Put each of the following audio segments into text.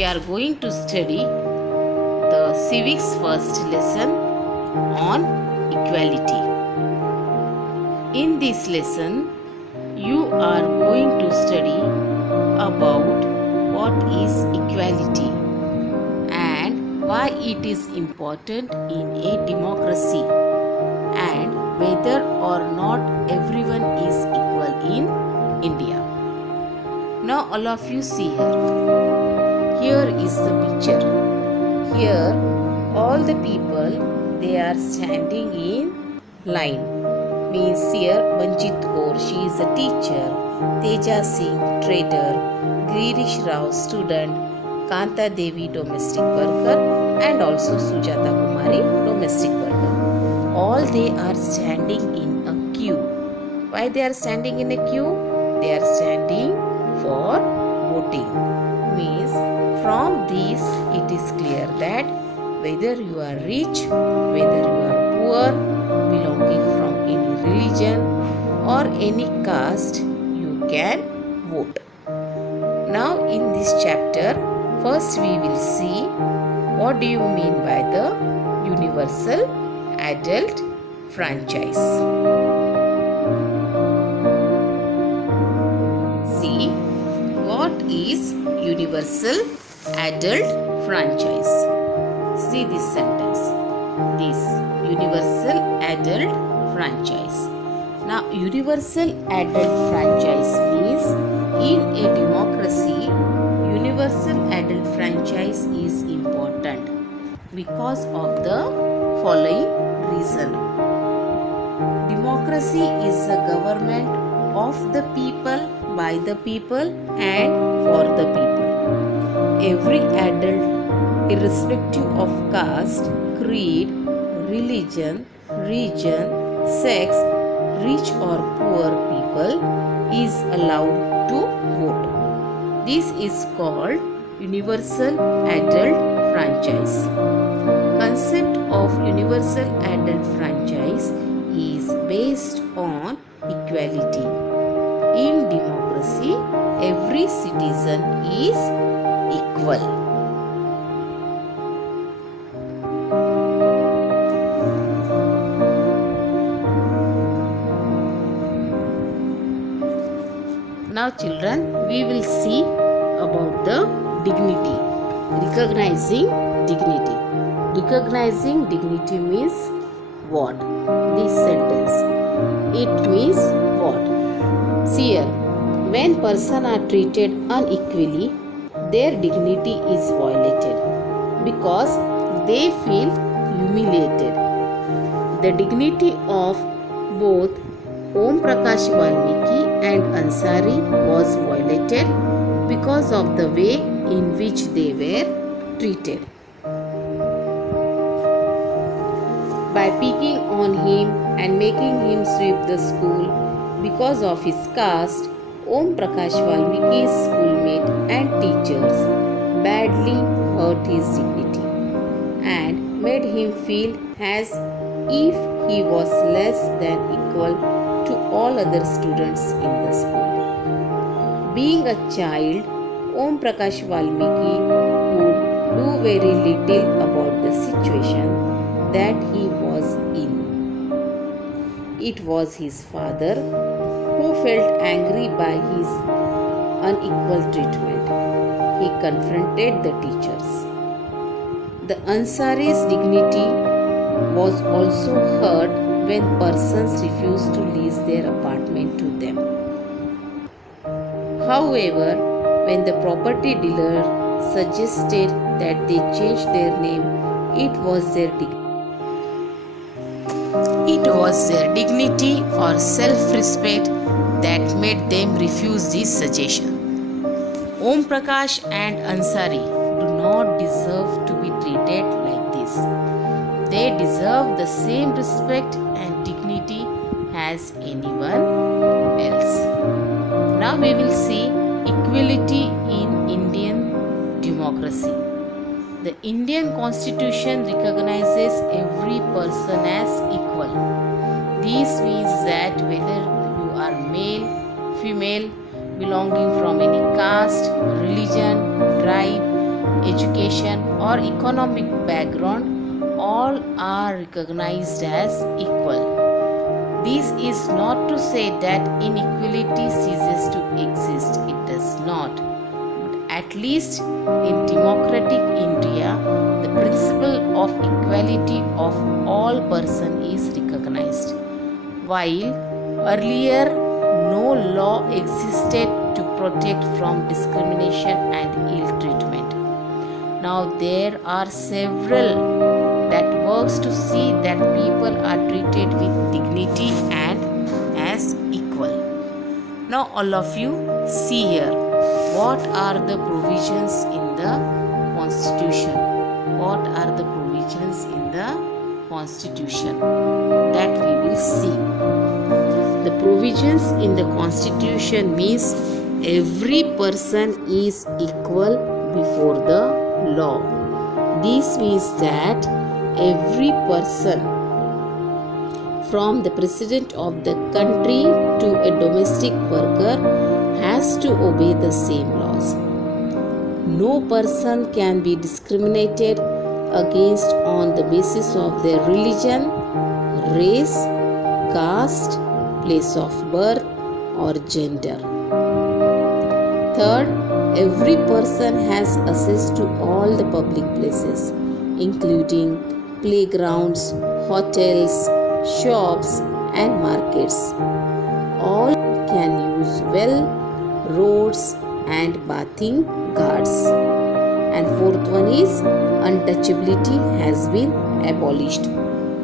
we are going to study the civics first lesson on equality. In this lesson, you are going to study about what is equality and why it is important in a democracy and whether or not everyone is equal in India. Now all of you see here. Here is the picture. Here all the people, they are standing in line. Means here Manjit Kaur, she is a teacher, Teja Singh, trader, Girish Rao, student, Kanta Devi, domestic worker, and also Sujata Kumari, domestic worker. All they are standing in a queue. Why they are standing in a queue? They are standing for voting. Means from this it is clear that whether you are rich, whether you are poor, belonging from any religion or any caste, you can vote. Now in this chapter, first we will see what do you mean by the universal adult franchise. See, what is universal adult franchise? See this sentence. This universal adult franchise. Now, universal adult franchise means in a democracy, universal adult franchise is important because of the following reason. Democracy is a government of the people, by the people, and for the people. Every adult, irrespective of caste, creed, religion, region, sex, rich or poor people, is allowed to vote. This is called universal adult franchise. Concept of universal adult franchise is based on equality. In democracy, every citizen is equal. Now children, we will see about the dignity. Recognizing dignity. Recognizing dignity means what? This sentence. It means what? See here, when persons are treated unequally, their dignity is violated because they feel humiliated. The dignity of both Om Prakash Valmiki and Ansari was violated because of the way in which they were treated. By picking on him and making him sweep the school because of his caste, Om Prakash Valmiki's schoolmate and teachers badly hurt his dignity and made him feel as if he was less than equal to all other students in the school. Being a child, Om Prakash Valmiki could do very little about the situation that he was in. It was his father who felt angry by his unequal treatment. He confronted the teachers. The Ansari's dignity was also hurt when persons refused to lease their apartment to them. However, when the property dealer suggested that they change their name, it was their dignity or self-respect that made them refuse this suggestion. Om Prakash and Ansari do not deserve to be treated like this. They deserve the same respect and dignity as anyone else. Now we will see equality in Indian democracy. The Indian Constitution recognizes every person as equal. This means that whether you are male, female, belonging from any caste, religion, tribe, education or economic background, all are recognized as equal. This is not to say that inequality ceases to exist, it does not. But at least in democratic India, the principle of equality of all persons is recognized. While earlier no law existed to protect from discrimination and ill treatment, now there are several that works to see that people are treated with dignity and as equal. Now all of you see here, what are the provisions in the Constitution? What are the provisions in the Constitution? That we will see. The provisions in the Constitution means every person is equal before the law. This means that every person, from the president of the country to a domestic worker, has to obey the same laws. No person can be discriminated against on the basis of their religion, race, caste, place of birth, or gender. Third, every person has access to all the public places, including playgrounds, hotels, shops, and markets. All can use well, roads, and bathing ghats. And fourth one is untouchability has been abolished.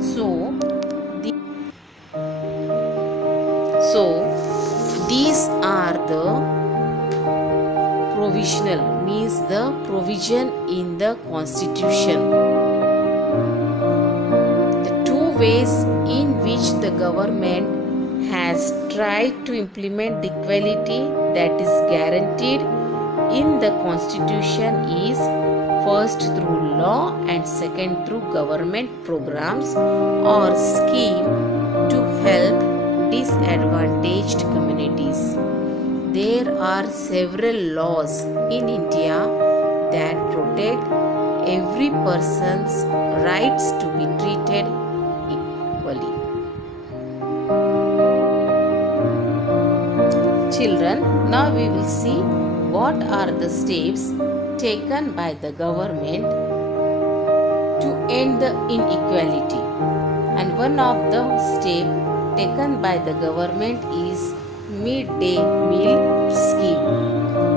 So these are the provisional, means the provision in the Constitution. The two ways in which the government has tried to implement the equality that is guaranteed in the Constitution is first through law and second through government programs or scheme to help disadvantaged communities. There are several laws in India that protect every person's rights to be treated equally. Children, now we will see what are the steps taken by the government to end the inequality. And one of the steps taken by the government is midday meal scheme.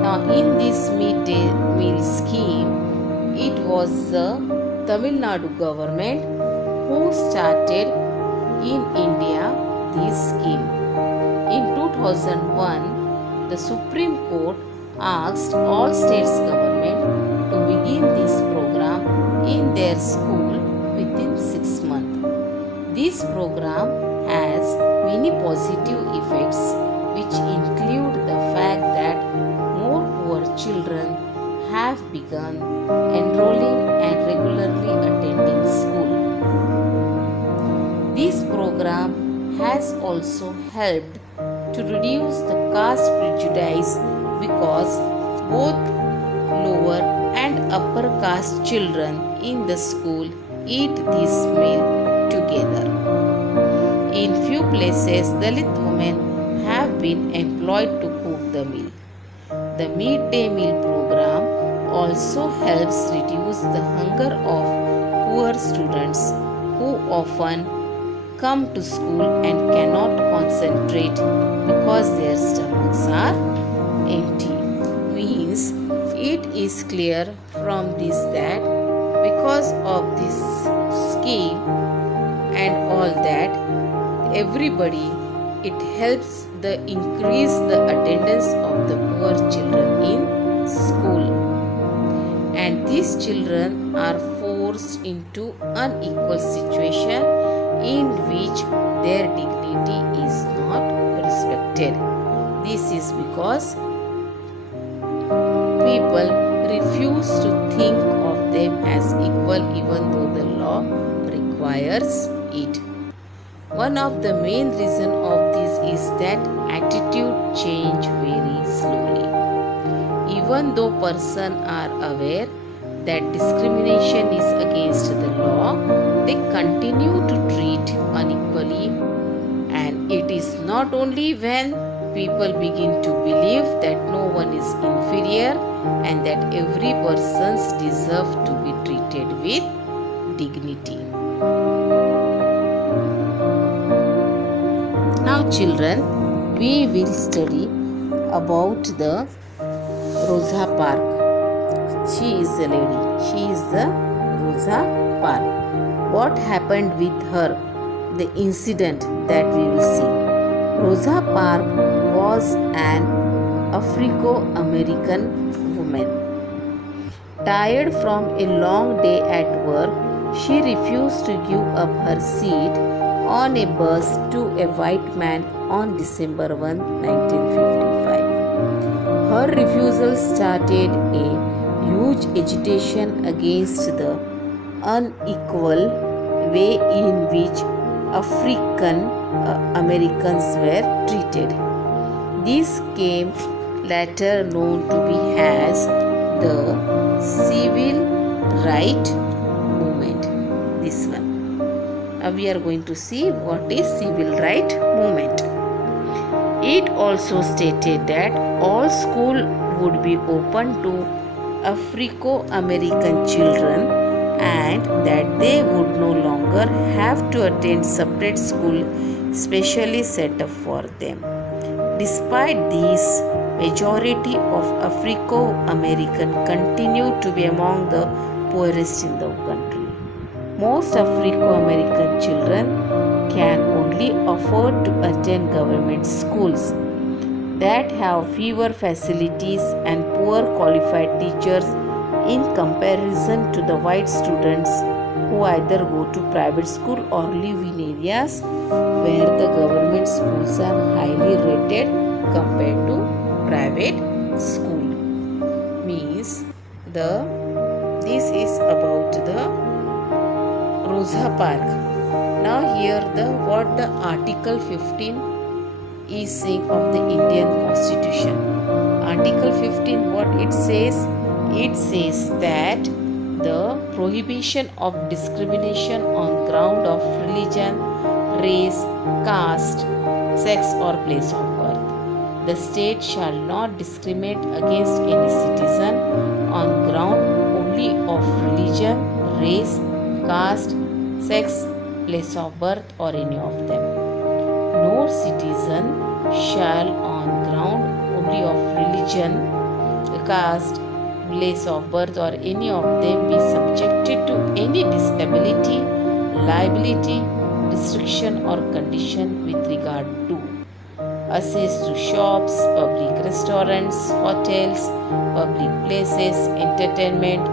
Now in this midday meal scheme, it was the Tamil Nadu government who started in India this scheme. In 2001, the Supreme Court asked all states government to begin this program in their school within 6 months. This program has many positive effects, which include the fact that more poor children have begun enrolling and regularly attending school. This program has also helped to reduce the caste prejudice because both lower and upper caste children in the school eat this meal together. In few places, Dalit women have been employed to cook the meal. The midday meal program also helps reduce the hunger of poor students who often come to school and cannot concentrate because their stomachs are empty. Means it is clear from this that because of this scheme and all that, everybody, it helps the increase the attendance of the poor children in school, and these children are forced into unequal situation in which their dignity is not respected. This is because people refuse to think of them as equal even though the law requires it. One of the main reasons of this is that attitude change very slowly. Even though persons are aware that discrimination is against the law, they continue to treat unequally. And it is not only when people begin to believe that no one is inferior and that every person deserves to be treated with dignity. Now children, we will study about the Rosa Parks. She is a lady. She is the Rosa Parks. What happened with her? The incident that we will see. Rosa Parks was an Afro-American woman. Tired from a long day at work, she refused to give up her seat on a bus to a white man on December 1, 1955. Her refusal started a huge agitation against the unequal way in which African Americans were treated. This came later known to be as the Civil Rights Movement. This one. Now we are going to see what is Civil Rights Movement. It also stated that all schools would be open to Afro-American children and that they would no longer have to attend separate school specially set up for them. Despite this, majority of Afro-American continue to be among the poorest in the country. Most Afro-American children can only afford to attend government schools that have fewer facilities and poor qualified teachers in comparison to the white students who either go to private school or live in areas where the government schools are highly rated compared to private school. Means this is about the Rosa Parks. Now here what the Article 15 is saying of the Indian Constitution. Article 15, what it says? It says that the prohibition of discrimination on ground of religion, race, caste, sex or place of birth. The state shall not discriminate against any citizen on ground only of religion, race, caste, sex, place of birth or any of them. No citizen shall on ground only of religion, caste, place of birth or any of them be subjected to any disability, liability, restriction or condition with regard to access to shops, public restaurants, hotels, public places, entertainment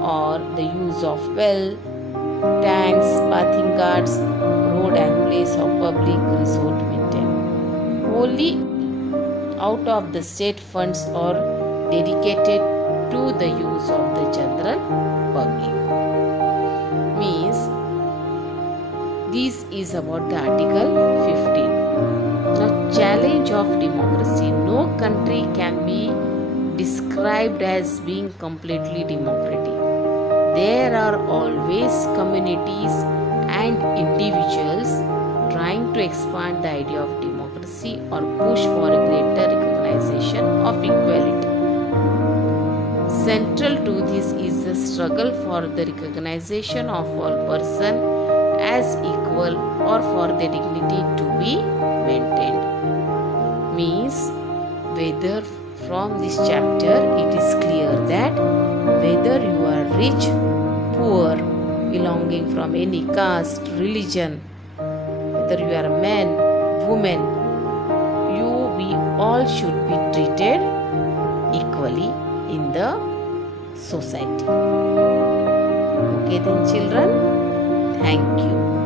or the use of well, tanks, bathing guards, road and place of public resort maintained wholly out of the state funds or dedicated to the use of the general public. Means this is about the Article 15. Now challenge of democracy. No country can be described as being completely democratic. There are always communities and individuals trying to expand the idea of democracy or push for a greater recognition of equality. Central to this is the struggle for the recognition of all persons as equal or for their dignity to be maintained. Means whether from this chapter it is clear that whether you are rich, poor, belonging from any caste, religion, whether you are a man, woman, we all should be treated equally in the society. Okay then children, thank you.